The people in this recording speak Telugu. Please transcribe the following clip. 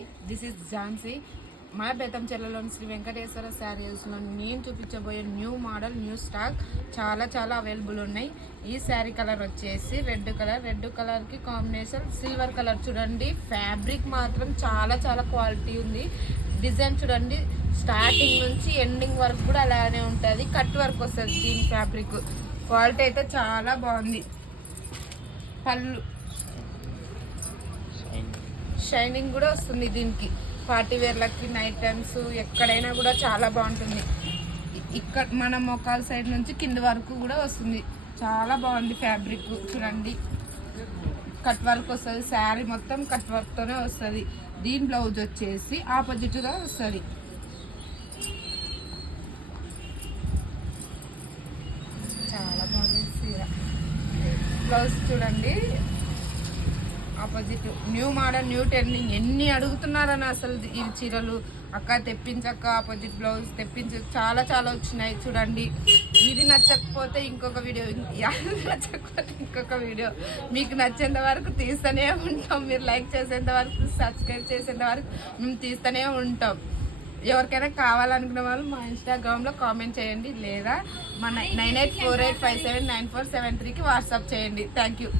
Hi, this is Jhansi. మన బేతంచెర్లలోని శ్రీ వెంకటేశ్వర శారీస్లో నేను చూపించబోయే న్యూ మోడల్ న్యూ స్టాక్ చాలా అవైలబుల్ ఉన్నాయి. ఈ శారీ కలర్ వచ్చేసి రెడ్ కలర్కి కాంబినేషన్ సిల్వర్ కలర్. చూడండి, ఫ్యాబ్రిక్ మాత్రం చాలా క్వాలిటీ ఉంది. డిజైన్ చూడండి, స్టార్టింగ్ నుంచి ఎండింగ్ వరకు కూడా అలానే ఉంటుంది. కట్ వర్క్ వస్తుంది. దీని ఫ్యాబ్రిక్ క్వాలిటీ అయితే చాలా బాగుంది. పళ్ళు షైనింగ్ కూడా వస్తుంది. దీనికి పార్టీ వేర్లకి, నైట్ టైమ్స్ ఎక్కడైనా కూడా చాలా బాగుంటుంది. ఇక్కడ మన మొక్కల సైడ్ నుంచి కింద వరకు కూడా వస్తుంది. చాలా బాగుంది ఫ్యాబ్రిక్. చూడండి, కట్ వర్క్ వస్తుంది. శారీ మొత్తం కట్ వర్క్తోనే వస్తుంది. దీని బ్లౌజ్ వచ్చేసి ఆపోజిట్గా వస్తుంది. చాలా బాగుంది చీర. బ్లౌజ్ చూడండి, opposite. New model, new trending. ఎన్ని అడుగుతున్నారని అసలు ఈ చీరలు అక్క తెప్పించక్క, ఆపోజిట్ బ్లౌజ్ తెప్పించ చాలా వచ్చినాయి. చూడండి, ఇది నచ్చకపోతే ఇంకొక వీడియో, నచ్చకపోతే ఇంకొక వీడియో. మీకు నచ్చేంత వరకు తీస్తూనే ఉంటాం. మీరు లైక్ చేసేంత వరకు, సబ్స్క్రైబ్ చేసేంత వరకు మేము తీస్తూనే ఉంటాం. ఎవరికైనా కావాలనుకున్న వాళ్ళు మా ఇన్స్టాగ్రామ్లో కామెంట్ చేయండి, లేదా మా 9848579473కి వాట్సాప్ చేయండి. Thank you.